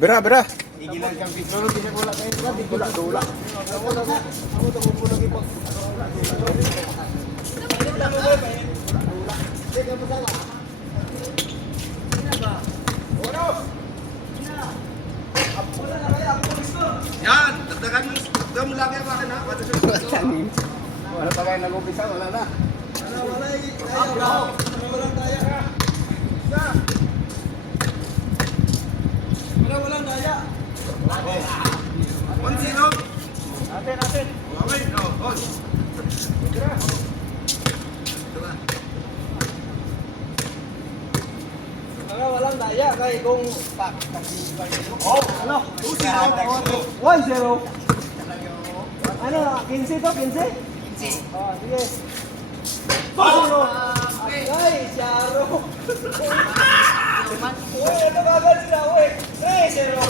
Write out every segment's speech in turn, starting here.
Bira, bira. Igilan kang picture, bisa bola kayo. Dula. Yan, dagdagan mo lagi ang akin ha. Wala pa kayo nag-umpisa, wala na. Walang daya. 1-0. Atin. Okay, no, hold. Walang daya kay kung Oh, ano? 2-0. 1-0. Ano, 15 to, 15? 15. Oh, sige. Ay, Sharo. Uy, ano gagawin sila, uy? 3-0.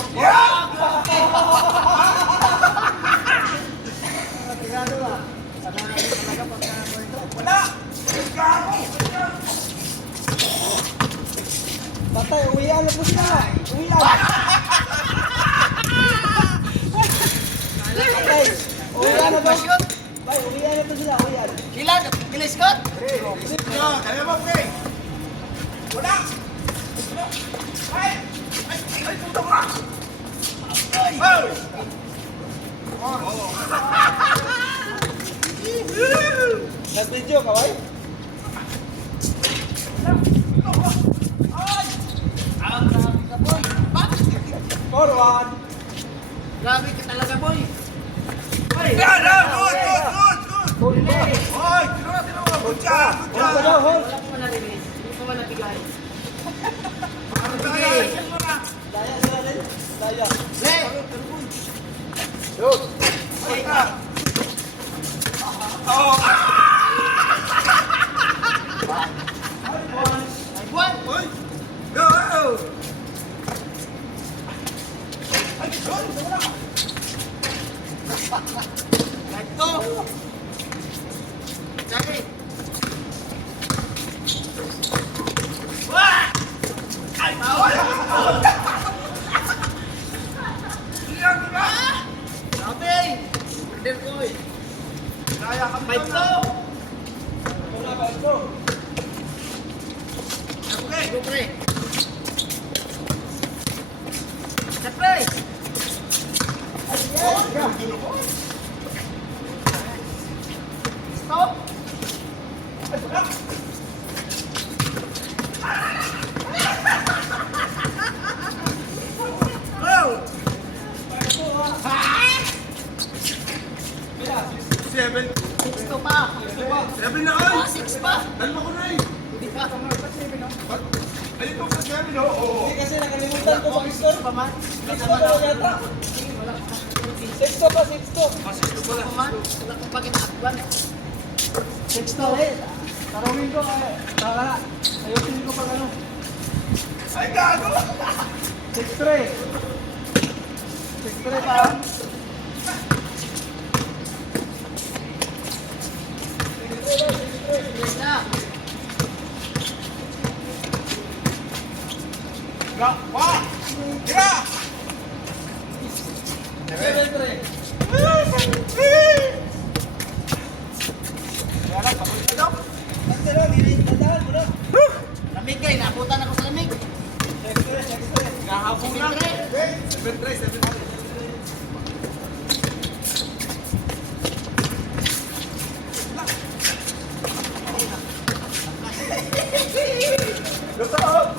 Tigado ba? Wala! Patay, uwian na po sila. Uwian. Patay, uwian na po. Bay, uwian na po sila, uwian. Yan, kaya mo, pre. Wala! Ay, puto ka! Ay! Nag-video ka, bay? Forward. Grabe ka talaga, boy. Yan, yan, good! Hold ba? Oy, tino, good job, good Hold ba job. daw, hold? Wala ko malarilis. Hindi ko malabigay. Ano tayo? Daya sila rin. Daya. Hey! Shoot. Ay, ka. Oh, Buwan! Oy! Go! Ay, good! Right to! Sabi! Wah! Ay, bawal! Iyan ko na! Sabi! Order ko eh. Kaya kami Fight to! Wala ba ito? Okay. Go, pre. Sa pre! Stop! Oh! Seven. 6 to pa! Seven na oy! 6 pa! Dalawa ko na eh! Hindi pa. Ay, ito ka seven oh! Oo. Hindi kasi nakalimutan ko mag-score. Pa man? Sixto daw yata. Sixto pa, sixto. Masito pala. Pa man? Wala ko pa kinaakban. Sixto. Tarawin ko, kala. Ayusin ko pag ano. Ay, gago! 6-3. 6-3 pa. Na! Ga! Wah! Tira! 7-3. Wala, pakulit na daw. Kasi no, tandaan mo no. Lamig kayo, naabutan ako sa lamig. 6-3. Kahapon na. Siyempre. Seven try, seven try. Luto!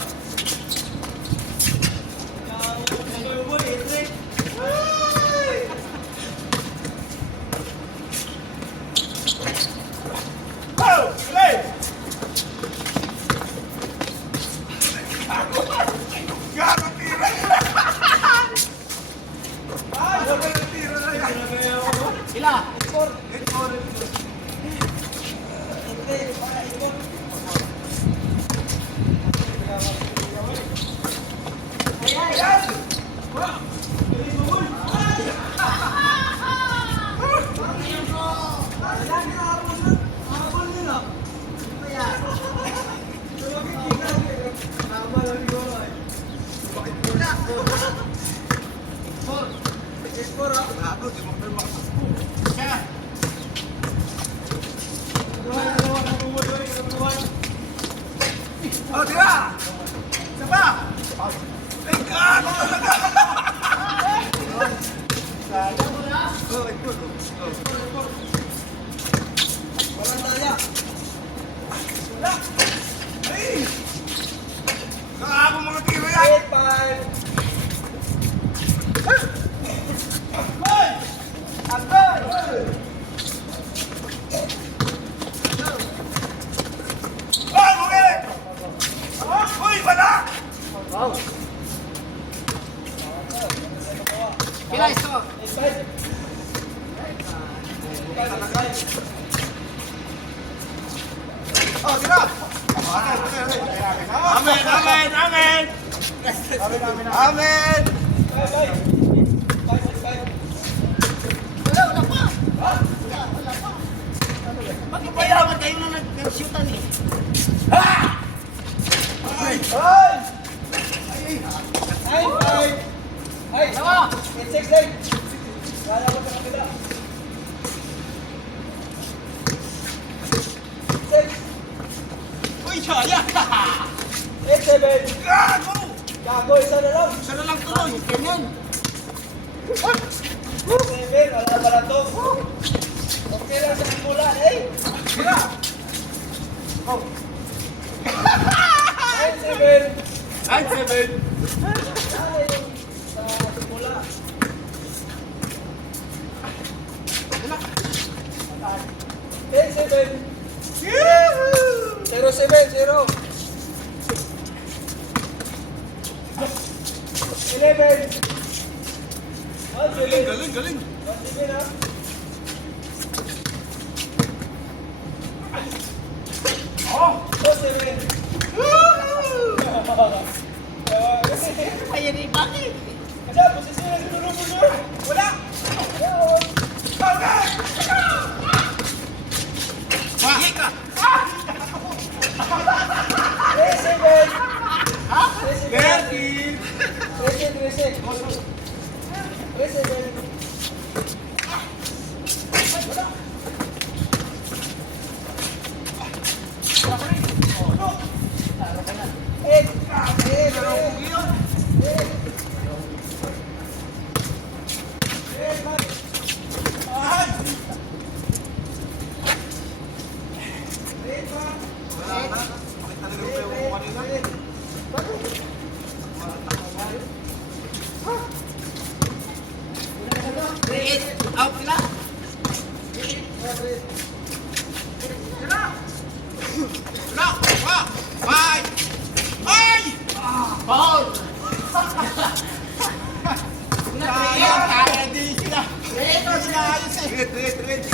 Oh! Play! Gago, tira! Ay, sabi ng tira na yan. Sila! Yan! score ha. Gago, di mo pa makasascore. Siya. Oh, tira! Isa pa! Ay, gago talaga! Oh, ikot. Oh. Walang daya. Wala! Ay! Gago mga tira yan! 8-5. Hoy! Agad! Oh, bumili! Uy, wala! Wow. Kila iso. 8-5. Oh, tira! Amen, amen, amen! Amen! 5-5. Wala pa. Wala pa. Bakit kayo naman kayo na nag-shootan eh? Ay! Ay! 9-5. Ay! Dalawa. 8-6 din. Kaya ko sa kabila. 6. Uy, saya! 8-7. Gago! Gago, isa na lang. Isa na lang tuloy! Ganyan. 7. Wala na pala to. Okay lang sa simula. Eh! Tira! 9-7. 9-7! Sana yung sa simula. 10-7. 0-7. 11. Galing, galing, galing! 1-7 ha. Oh! 2-7. Kaya ni bakit? Ada, posisi lagi mundur. Wala! Okay! Sige ka! 3-7. Ha? 30! 3-7. Ay! Wala na. Bakit talaga ba yung kanina? Create. Out sila. Wala! Wala! Ay! Ay! Foul. Kaya di sila! Create. Sinayos eh! Red!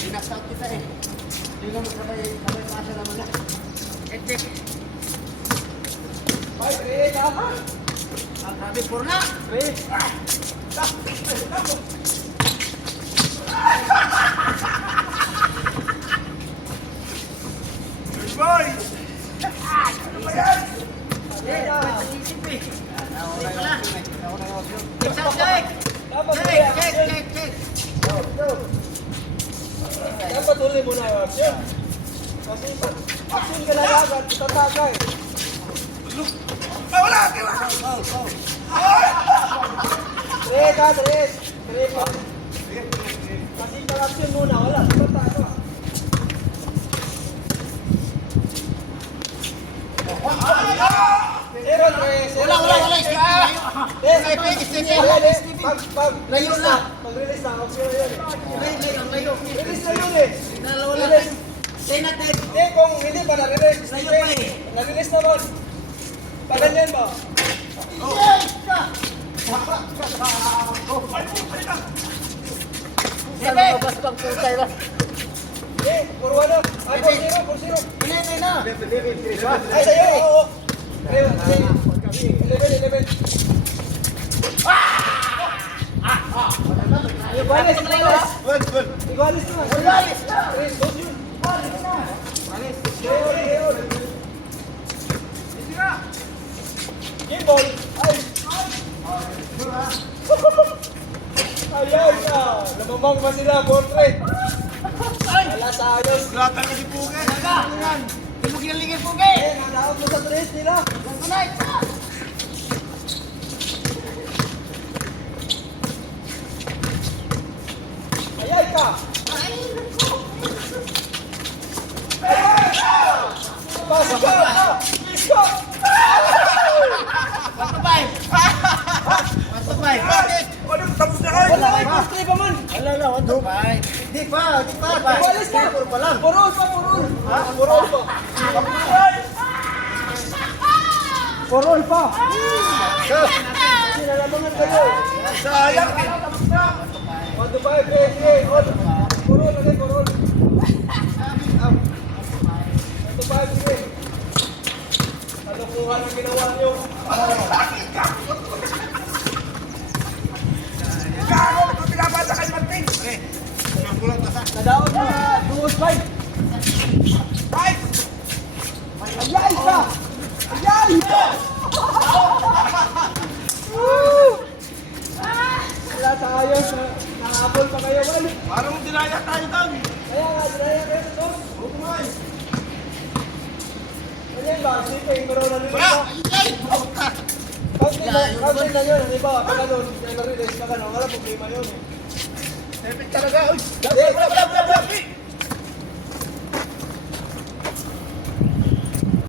Binastout kita eh. Hindi naman sabay pasa naman na. Etek. 5-3 ha. Ah, grabe, puro na. 3. Good boy! Ano ba yan? Eh, isip eh. Hindi pala. Check. Dapat Check. dapat tuloy muna ang action. Kasi pag action ka na agad, tataka eh. Ah, wala! Tira! Ay! 3 pa. Kasi pag action muna, wala. Tataka. Wala. Layo na. Pag-release na, option na yun eh. Layo. Release na yun eh. Dalawa lang. Stay natin. Hindi, kung hindi pa na-release. Layo pa eh. Na-release naman. Paganyan ba? Yes! Sebe! Eh, puro ano? Ay, 4-0. Pinay na. Ay, sa'yo, oo. Ayun, Sige, 11. Igualis. Igualis na. Igualis na. Tres, dos yun. Leon. Game ball. Ay. Ayan na. Namamang pa sila, portrait. Wala sa ayos. Wala talaga si Puget. Yan. Hindi mo kinalingin po, Gay. Eh, nanaot mo sa tres nila. Tonight. Ayan ka. Pasok ka. Stop. Pasto ba? Pasto ba? Ano, tapos na kayo. Wala kayo portrait pa man. Wala, 1, 2, 5. Di pa. Igualis na. Puro pa lang. Purol pa. Purol pa. Purol pa. Sinalamangan kayo. Sayang. Quando vai, PSA, olha. Purol, okay, purol. Quando vai, PSA. Kalokohan ang ginawa niyo. Gago, ito pinapasa kay Martin. Nadaon na duos fight. Fight! Ayay ka! Ayay! Wala tayo. Nakahabol pa kayo. Wala. Parang dinaya tayo doon. Kaya nga, dinaya kayo sa dos. Ganyan ba? Sige, meron na rin ito. Counting na yun. Hindi ba? Pag ano, na-release ka ka na. Wala problema yun eh. Epic talaga. Uy! Hindi. Wala.